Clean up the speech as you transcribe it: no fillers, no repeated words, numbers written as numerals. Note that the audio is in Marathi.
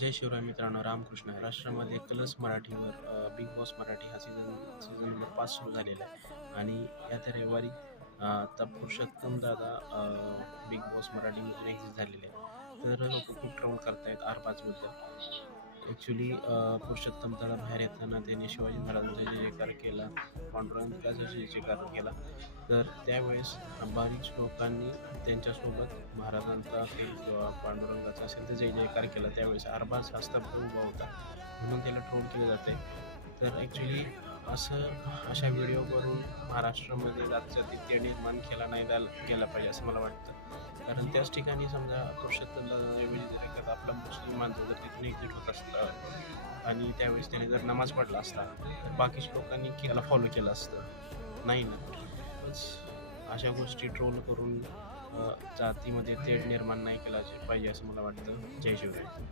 जय शिवराय मित्रांनो, रामकृष्ण आहे. राष्ट्रामध्ये कलर्स मराठीवर बिग बॉस मराठी हा सीझन नंबर 5 सुरू झालेला आहे आणि या त्या रविवारी आता पुरुषोत्तम दादा बिग बॉस मराठीमधून एक्झिट झालेले आहे. तर लोकं खूप ट्रोल करतायत आर-पाचबद्दल. ॲक्च्युली पुरुषोत्तम दादा बाहेर येताना त्यांनी शिवाजी महाराजांचा जय जयकार केला, पांडुरंगाचा जय जयकार केला. तर त्यावेळेस बरीच लोकांनी त्यांच्यासोबत महाराजांचा असेल किंवा पांडुरंगाचा असेल तर जय जयकार केला. त्यावेळेस अरबाज हस्ताबरोबर उभा होता म्हणून त्याला ट्रोल केलं जात आहे. तर ॲक्च्युली अशा व्हिडिओवरून महाराष्ट्रामध्ये जातीय निर्माण केला नाही गेला पाहिजे असं मला वाटतं. कारण त्याच ठिकाणी समजा पुरुषोत्तम दादाऐवजी जर एखादा आपला मुस्लिम बांधव जर तिथून एक्झिट होत असता आणि त्यावेळेस त्याने जर नमाज पढला असता तर बाकीच्या लोकांनी त्याला फॉलो केलं असतं नाही ना. बस अशा गोष्टी ट्रोल करून जातीमध्ये तेढ निर्माण नाही केला पाहिजे असं मला वाटतं. जय शिवराय.